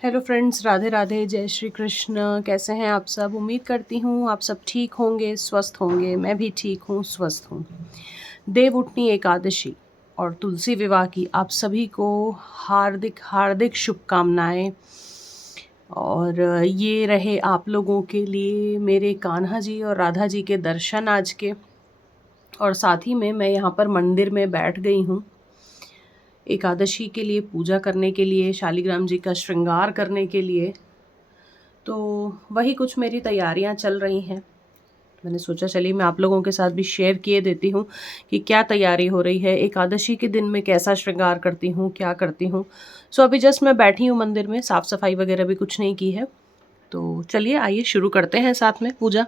Hello friends, Radhe Radhe, जय श्री कृष्ण। कैसे हैं आप सब? उम्मीद करती हूँ आप सब ठीक होंगे, स्वस्थ होंगे। मैं भी ठीक हूँ, स्वस्थ हूँ। देव उठनी एकादशी और तुलसी विवाह की आप सभी को हार्दिक हार्दिक शुभकामनाएं। और ये रहे आप लोगों के लिए मेरे कान्हा जी और राधा जी के दर्शन आज के। और साथ ही में मैं यहाँ पर मंदिर में बैठ गई हूँ एकादशी के लिए, पूजा करने के लिए, शालिग्राम जी का श्रृंगार करने के लिए। तो वही कुछ मेरी तैयारियां चल रही हैं। मैंने सोचा चलिए मैं आप लोगों के साथ भी शेयर किए देती हूँ कि क्या तैयारी हो रही है, एकादशी के दिन में कैसा श्रृंगार करती हूँ, क्या करती हूँ। सो अभी जस्ट मैं बैठी हूँ मंदिर में, साफ़ सफाई वगैरह भी कुछ नहीं की है। तो चलिए आइए शुरू करते हैं साथ में पूजा।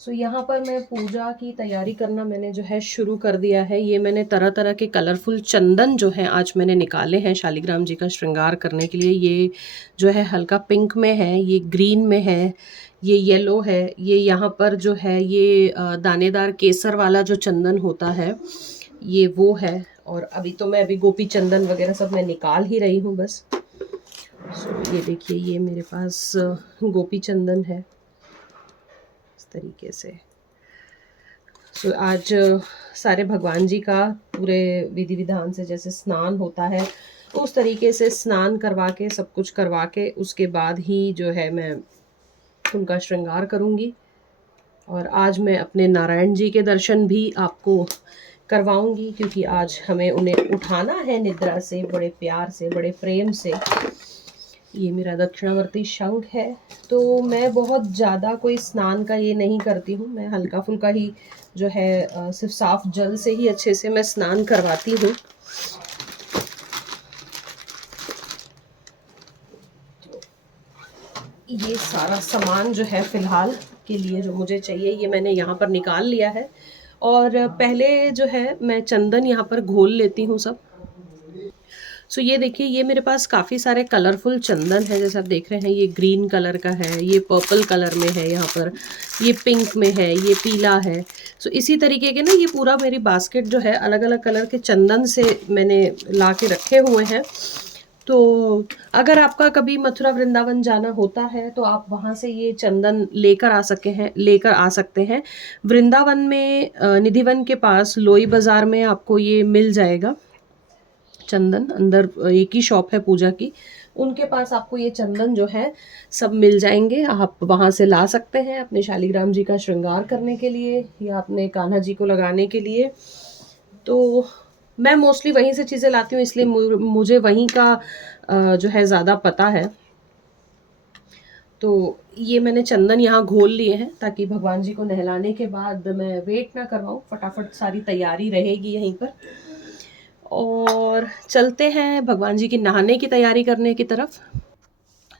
सो यहाँ पर मैं पूजा की तैयारी करना मैंने जो है शुरू कर दिया है। ये मैंने तरह तरह के कलरफुल चंदन जो है आज मैंने निकाले हैं शालिग्राम जी का श्रृंगार करने के लिए। ये जो है हल्का पिंक में है, ये ग्रीन में है, ये येलो है, ये यहाँ पर जो है ये दानेदार केसर वाला जो चंदन होता है ये वो है। और अभी गोपी चंदन वगैरह सब मैं निकाल ही रही हूँ बस। सो ये देखिए, ये मेरे पास गोपी चंदन है इस तरीके से। सो आज सारे भगवान जी का पूरे विधि विधान से जैसे स्नान होता है उस तरीके से स्नान करवा के, सब कुछ करवा के, उसके बाद ही जो है मैं उनका श्रृंगार करूँगी। और आज मैं अपने नारायण जी के दर्शन भी आपको करवाऊंगी, क्योंकि आज हमें उन्हें उठाना है निद्रा से, बड़े प्यार से, बड़े प्रेम से। ये मेरा दक्षिणावर्ती शंख है। तो मैं बहुत ज़्यादा कोई स्नान का ये नहीं करती हूँ, मैं हल्का फुल्का ही जो है सिर्फ साफ जल से ही अच्छे से मैं स्नान करवाती हूँ। ये सारा सामान जो है फ़िलहाल के लिए जो मुझे चाहिए ये मैंने यहाँ पर निकाल लिया है। और पहले जो है मैं चंदन यहाँ पर घोल लेती हूँ सब। सो ये देखिए, ये मेरे पास काफ़ी सारे कलरफुल चंदन है, जैसे आप देख रहे हैं। ये ग्रीन कलर का है, ये पर्पल कलर में है, यहाँ पर ये पिंक में है, ये पीला है। सो इसी तरीके के ना ये पूरा मेरी बास्केट जो है अलग अलग कलर के चंदन से मैंने ला के रखे हुए हैं। तो अगर आपका कभी मथुरा वृंदावन जाना होता है तो आप वहाँ से ये चंदन लेकर आ सकते हैं। वृंदावन में निधिवन के पास लोई बाज़ार में आपको ये मिल जाएगा चंदन। अंदर एक ही शॉप है पूजा की, उनके पास आपको ये चंदन जो है सब मिल जाएंगे। आप वहाँ से ला सकते हैं अपने शालिग्राम जी का श्रृंगार करने के लिए या अपने कान्हा जी को लगाने के लिए। तो मैं मोस्टली वहीं से चीज़ें लाती हूँ, इसलिए मुझे वहीं का जो है ज़्यादा पता है। तो ये मैंने चंदन यहाँ घोल लिए हैं ताकि भगवान जी को नहलाने के बाद मैं वेट ना करवाऊँ, फटाफट सारी तैयारी रहेगी यहीं पर। और चलते हैं भगवान जी की नहाने की तैयारी करने की तरफ।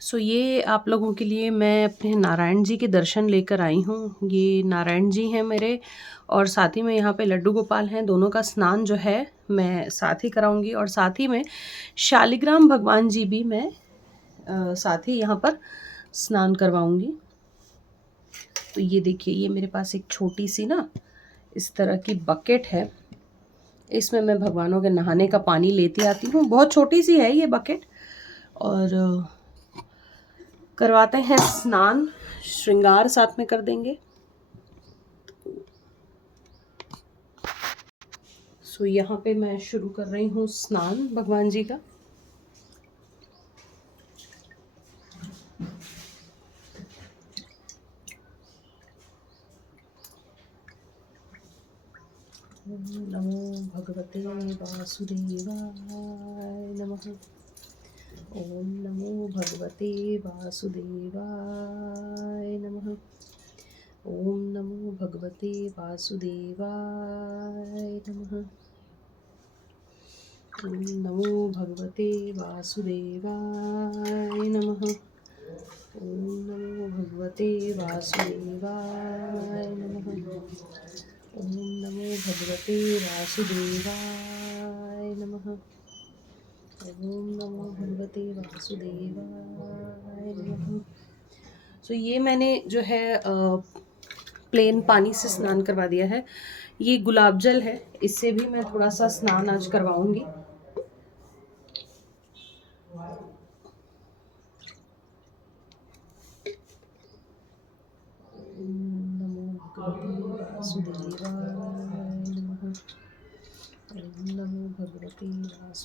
सो ये आप लोगों के लिए मैं अपने नारायण जी के दर्शन लेकर आई हूँ। ये नारायण जी हैं मेरे, और साथ ही में यहाँ पे लड्डू गोपाल हैं। दोनों का स्नान जो है मैं साथ ही कराऊंगी, और साथ ही में शालिग्राम भगवान जी भी मैं साथ ही यहाँ पर स्नान करवाऊंगी। तो ये देखिए, ये मेरे पास एक छोटी सी ना इस तरह की बकेट है, इसमें मैं भगवानों के नहाने का पानी लेती आती हूँ। बहुत छोटी सी है ये बकेट। और करवाते हैं स्नान, श्रृंगार साथ में कर देंगे। सो यहाँ पे मैं शुरू कर रही हूँ स्नान भगवान जी का। ओम नमो भगवते वासुदेवाय नमः। ओम नमो भगवते वासुदेवाय नमः। ओम नमो भगवते वासुदेवाय नमः। ओम नमो भगवते वासुदेवाय नमः। ओम नमो भगवते वासुदेवाय नमः। ओम नमो भगवते वासुदेवाय नमः। ओम नमो भगवते वासुदेवाय नमः। सो ये मैंने जो है प्लेन पानी से स्नान करवा दिया है। ये गुलाब जल है, इससे भी मैं थोड़ा सा स्नान आज करवाऊंगी।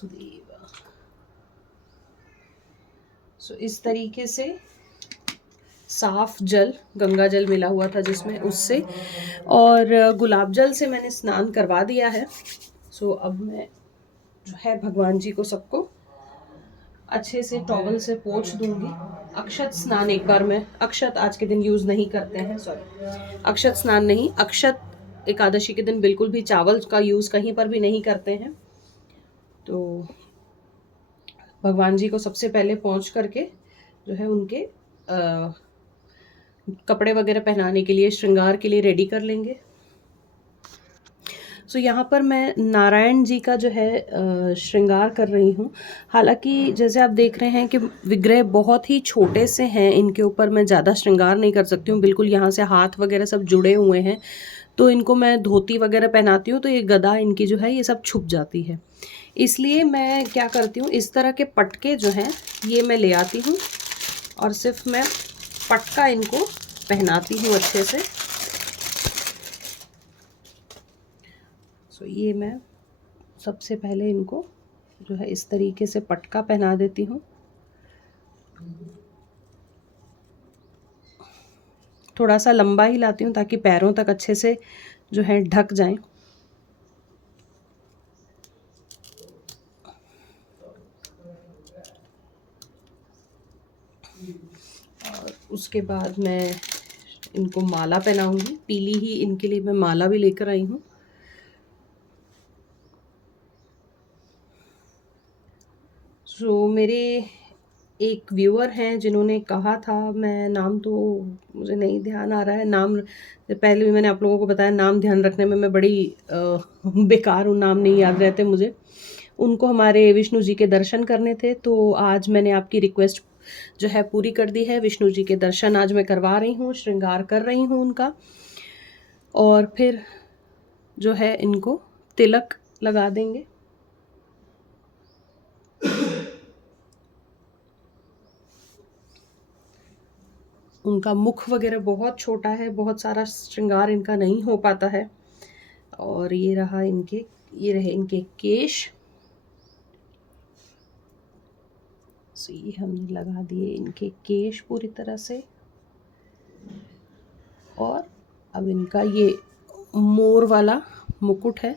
वासुदेव। सो इस तरीके से साफ जल, गंगा जल मिला हुआ था जिसमें, उससे और गुलाब जल से मैंने स्नान करवा दिया है। सो अब मैं जो है भगवान जी को सबको अच्छे से टॉवल से पोंछ दूंगी। अक्षत स्नान एक बार मैं, अक्षत आज के दिन यूज नहीं करते हैं, सॉरी, अक्षत स्नान नहीं, अक्षत एकादशी के दिन बिल्कुल भी चावल का यूज कहीं पर भी नहीं करते हैं। तो भगवान जी को सबसे पहले पहुंच करके जो है उनके कपड़े वगैरह पहनाने के लिए, श्रृंगार के लिए रेडी कर लेंगे। सो यहाँ पर मैं नारायण जी का जो है श्रृंगार कर रही हूँ। हालांकि जैसे आप देख रहे हैं कि विग्रह बहुत ही छोटे से हैं, इनके ऊपर मैं ज़्यादा श्रृंगार नहीं कर सकती हूँ। बिल्कुल यहाँ से हाथ वगैरह सब जुड़े हुए हैं, तो इनको मैं धोती वगैरह पहनाती हूँ तो ये गदा इनकी जो है ये सब छुप जाती है। इसलिए मैं क्या करती हूँ, इस तरह के पटके जो हैं ये मैं ले आती हूँ और सिर्फ मैं पटका इनको पहनाती हूँ अच्छे से। सो ये मैं सबसे पहले इनको जो है इस तरीके से पटका पहना देती हूँ। थोड़ा सा लंबा ही लाती हूँ ताकि पैरों तक अच्छे से जो है ढक जाएं। और उसके बाद मैं इनको माला पहनाऊंगी, पीली ही इनके लिए मैं माला भी लेकर आई हूँ। सो मेरे एक व्यूअर हैं जिन्होंने कहा था, मैं नाम तो मुझे नहीं ध्यान आ रहा है, नाम पहले भी मैंने आप लोगों को बताया, नाम ध्यान रखने में मैं बड़ी बेकार हूँ, नाम नहीं याद रहते मुझे। उनको हमारे विष्णु जी के दर्शन करने थे, तो आज मैंने आपकी रिक्वेस्ट जो है पूरी कर दी है। विष्णु जी के दर्शन आज मैं करवा रही हूँ, श्रृंगार कर रही हूँ उनका, और फिर जो है इनको तिलक लगा देंगे। उनका मुख वगैरह बहुत छोटा है, बहुत सारा श्रृंगार इनका नहीं हो पाता है। और ये रहे इनके केश। सो ये हमने लगा दिए इनके केश पूरी तरह से। और अब इनका ये मोर वाला मुकुट है,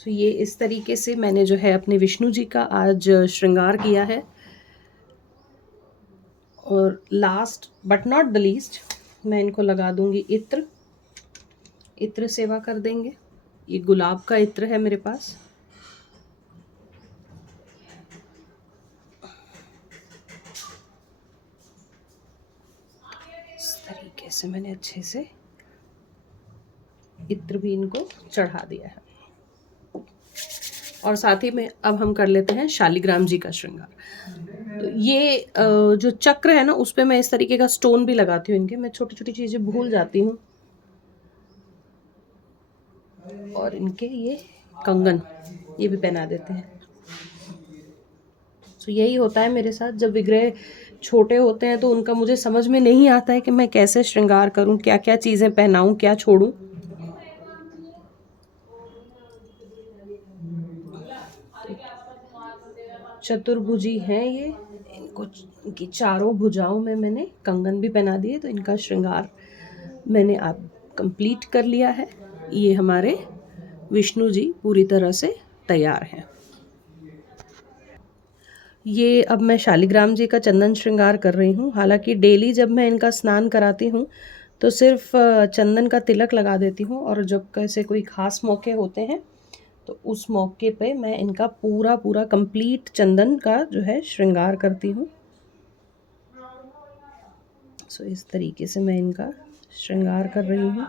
तो ये इस तरीके से मैंने जो है अपने विष्णु जी का आज श्रृंगार किया है। और last but not the least मैं इनको लगा दूंगी इत्र। इत्र सेवा कर देंगे। ये गुलाब का इत्र है मेरे पास। इस तरीके से मैंने अच्छे से इत्र भी इनको चढ़ा दिया है। और साथ ही में अब हम कर लेते हैं शालिग्राम जी का श्रृंगार। तो ये जो चक्र है ना, उस पे मैं इस तरीके का स्टोन भी लगाती हूँ इनके। मैं छोटी छोटी चीजें भूल जाती हूँ। और इनके ये कंगन ये भी पहना देते हैं। तो यही होता है मेरे साथ, जब विग्रह छोटे होते हैं तो उनका मुझे समझ में नहीं आता है कि मैं कैसे श्रृंगार करूं, क्या क्या चीजें पहनाऊं, क्या छोड़ूं। चतुर्भुजी हैं ये, इनको इनकी चारों भुजाओं में मैंने कंगन भी पहना दिए, तो इनका श्रृंगार मैंने अब कंप्लीट कर लिया है। ये हमारे विष्णु जी पूरी तरह से तैयार हैं। ये अब मैं शालिग्राम जी का चंदन श्रृंगार कर रही हूँ। हालांकि डेली जब मैं इनका स्नान कराती हूँ तो सिर्फ चंदन का तिलक लगा देती हूँ, और जब कैसे कोई ख़ास मौके होते हैं तो उस मौके पे मैं इनका पूरा पूरा कंप्लीट चंदन का जो है श्रृंगार करती हूँ। सो इस तरीके से मैं इनका श्रृंगार कर रही हूँ।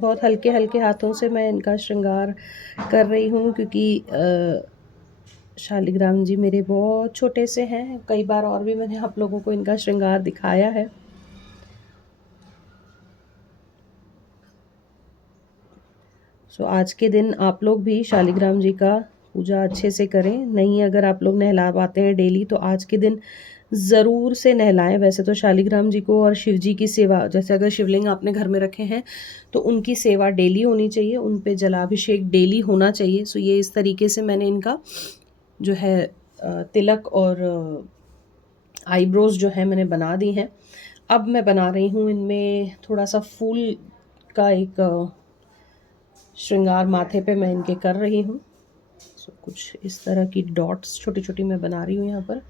बहुत हल्के हल्के हाथों से मैं इनका श्रृंगार कर रही हूँ, क्योंकि शालिग्राम जी मेरे बहुत छोटे से हैं। कई बार और भी मैंने आप लोगों को इनका श्रृंगार दिखाया है। सो आज के दिन आप लोग भी शालिग्राम जी का पूजा अच्छे से करें। नहीं अगर आप लोग नहला पाते हैं डेली तो आज के दिन ज़रूर से नहलाएं। वैसे तो शालिग्राम जी को और शिव जी की सेवा, जैसे अगर शिवलिंग आपने घर में रखे हैं तो उनकी सेवा डेली होनी चाहिए, उन पे जलाभिषेक डेली होना चाहिए। सो ये इस तरीके से मैंने इनका जो है तिलक और आईब्रोज जो है मैंने बना दी हैं। अब मैं बना रही हूँ इनमें थोड़ा सा फूल का एक श्रृंगार माथे पे मैं इनके कर रही हूँ। सो कुछ इस तरह की डॉट्स छोटी छोटी मैं बना रही हूँ यहाँ पर।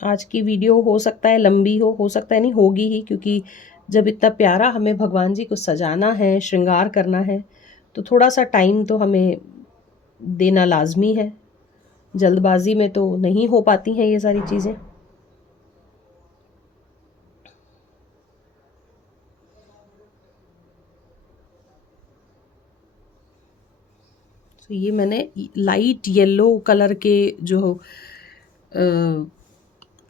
आज की वीडियो हो सकता है लंबी हो सकता है नहीं, होगी ही, क्योंकि जब इतना प्यारा हमें भगवान जी को सजाना है, श्रृंगार करना है, तो थोड़ा सा टाइम तो हमें देना लाजमी है। जल्दबाजी में तो नहीं हो पाती हैं ये सारी चीज़ें। तो ये मैंने लाइट येलो कलर के जो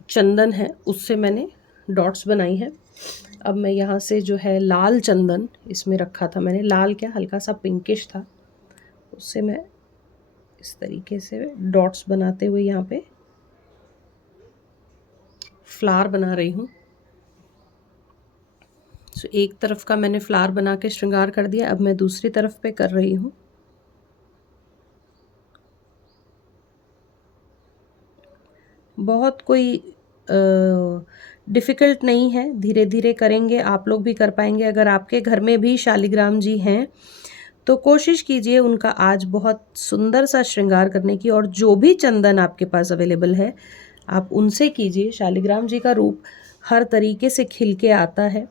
चंदन है उससे मैंने डॉट्स बनाई हैं। अब मैं यहाँ से जो है लाल चंदन इसमें रखा था मैंने, लाल क्या हल्का सा पिंकिश था, उससे मैं इस तरीके से डॉट्स बनाते हुए यहाँ पे फ्लावर बना रही हूँ। सो एक तरफ का मैंने फ्लावर बना के श्रृंगार कर दिया, अब मैं दूसरी तरफ पे कर रही हूँ। बहुत कोई डिफ़िकल्ट नहीं है, धीरे धीरे करेंगे आप लोग भी कर पाएंगे। अगर आपके घर में भी शालिग्राम जी हैं तो कोशिश कीजिए उनका आज बहुत सुंदर सा श्रृंगार करने की, और जो भी चंदन आपके पास अवेलेबल है आप उनसे कीजिए। शालिग्राम जी का रूप हर तरीके से खिल के आता है।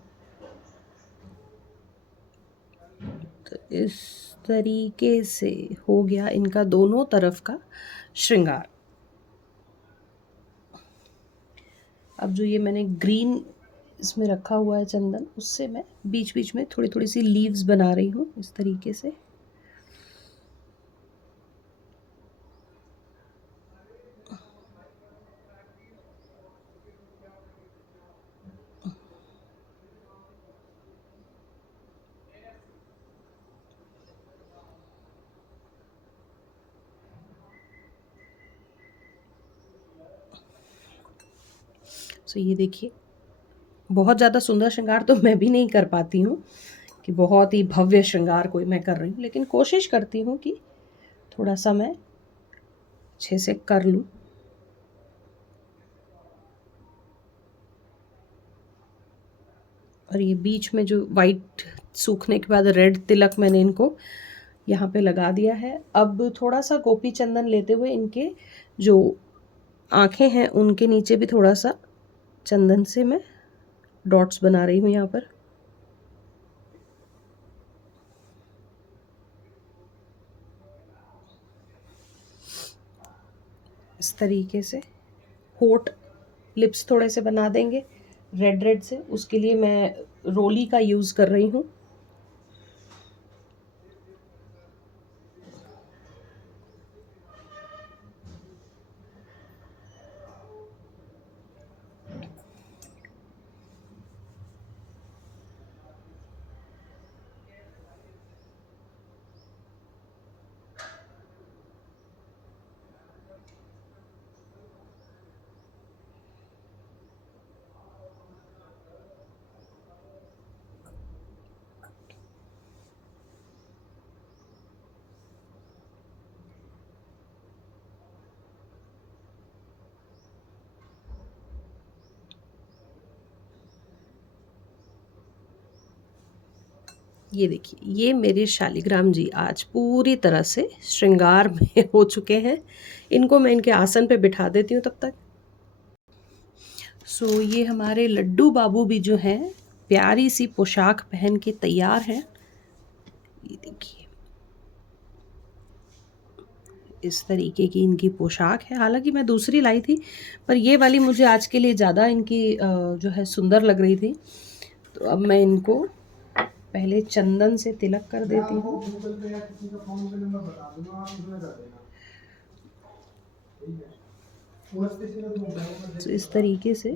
तो इस तरीके से हो गया इनका दोनों तरफ का श्रृंगार। अब जो ये मैंने ग्रीन इसमें रखा हुआ है चंदन, उससे मैं बीच बीच में थोड़ी थोड़ी सी लीव्स बना रही हूँ इस तरीके से। सो ये देखिए, बहुत ज़्यादा सुंदर श्रृंगार तो मैं भी नहीं कर पाती हूँ कि बहुत ही भव्य श्रृंगार कोई मैं कर रही हूँ, लेकिन कोशिश करती हूँ कि थोड़ा सा मैं अच्छे से कर लूँ। और ये बीच में जो वाइट सूखने के बाद रेड तिलक मैंने इनको यहाँ पे लगा दिया है। अब थोड़ा सा गोपी चंदन लेते हुए इनके जो आँखें हैं उनके नीचे भी थोड़ा सा चंदन से मैं डॉट्स बना रही हूँ यहाँ पर। इस तरीके से होठ लिप्स थोड़े से बना देंगे रेड रेड से, उसके लिए मैं रोली का यूज़ कर रही हूँ। ये देखिए, ये मेरे शालिग्राम जी आज पूरी तरह से श्रृंगार में हो चुके हैं। इनको मैं इनके आसन पे बिठा देती हूँ तब तक। सो ये हमारे लड्डू बाबू भी जो हैं प्यारी सी पोशाक पहन के तैयार हैं। ये देखिए, इस तरीके की इनकी पोशाक है। हालांकि मैं दूसरी लाई थी, पर ये वाली मुझे आज के लिए ज़्यादा इनकी जो है सुंदर लग रही थी। तो अब मैं इनको पहले चंदन से तिलक कर देती हूँ। तो इस तरीके से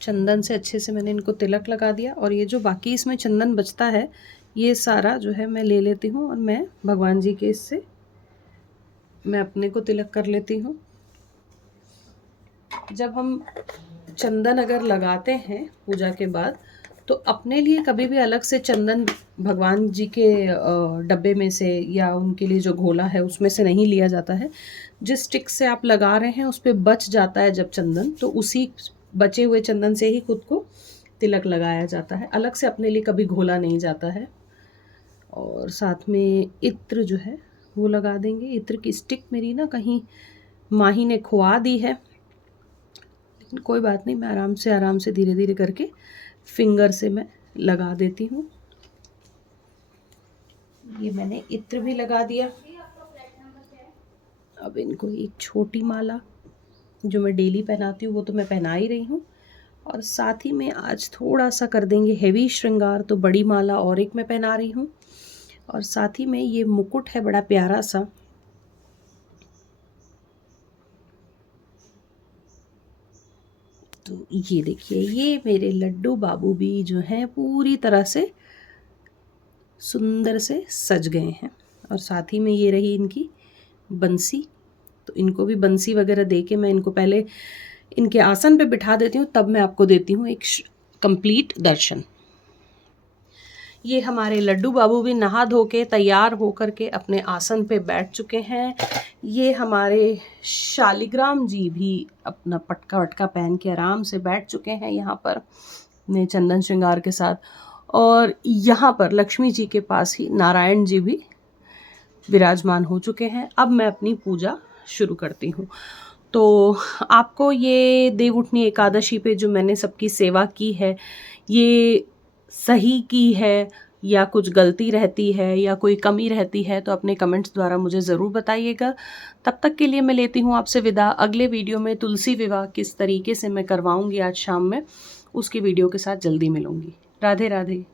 चंदन से अच्छे से मैंने इनको तिलक लगा दिया, और ये जो बाकी इसमें चंदन बचता है ये सारा जो है मैं ले लेती हूँ और मैं भगवान जी के इससे मैं अपने को तिलक कर लेती हूँ। जब हम चंदन अगर लगाते हैं पूजा के बाद, तो अपने लिए कभी भी अलग से चंदन भगवान जी के डब्बे में से या उनके लिए जो घोला है उसमें से नहीं लिया जाता है। जिस स्टिक से आप लगा रहे हैं उस पर बच जाता है जब चंदन, तो उसी बचे हुए चंदन से ही खुद को तिलक लगाया जाता है, अलग से अपने लिए कभी घोला नहीं जाता है। और साथ में इत्र जो है वो लगा देंगे। इत्र की स्टिक मेरी ना कहीं माही ने खुआ दी है, लेकिन कोई बात नहीं, मैं आराम से धीरे धीरे करके फिंगर से मैं लगा देती हूँ। ये मैंने इत्र भी लगा दिया। अब इनको एक छोटी माला जो मैं डेली पहनाती हूँ वो तो मैं पहना ही रही हूँ, और साथ ही में आज थोड़ा सा कर देंगे हेवी श्रृंगार, तो बड़ी माला और एक मैं पहना रही हूँ। और साथ ही में ये मुकुट है बड़ा प्यारा सा, तो ये देखिए ये मेरे लड्डू बाबू भी जो हैं पूरी तरह से सुंदर से सज गए हैं। और साथ ही में ये रही इनकी बंसी, तो इनको भी बंसी वगैरह दे के मैं इनको पहले इनके आसन पे बिठा देती हूँ, तब मैं आपको देती हूँ एक कंप्लीट दर्शन। ये हमारे लड्डू बाबू भी नहा धो के तैयार होकर के अपने आसन पे बैठ चुके हैं। ये हमारे शालिग्राम जी भी अपना पटका वटका पहन के आराम से बैठ चुके हैं यहाँ पर अपने चंदन श्रृंगार के साथ। और यहाँ पर लक्ष्मी जी के पास ही नारायण जी भी विराजमान हो चुके हैं। अब मैं अपनी पूजा शुरू करती हूँ। तो आपको ये देवउठनी एकादशी पे जो मैंने सबकी सेवा की है, ये सही की है या कुछ गलती रहती है या कोई कमी रहती है, तो अपने कमेंट्स द्वारा मुझे ज़रूर बताइएगा। तब तक के लिए मैं लेती हूँ आपसे विदा। अगले वीडियो में तुलसी विवाह किस तरीके से मैं करवाऊँगी आज शाम में, उसकी वीडियो के साथ जल्दी मिलूँगी। राधे राधे।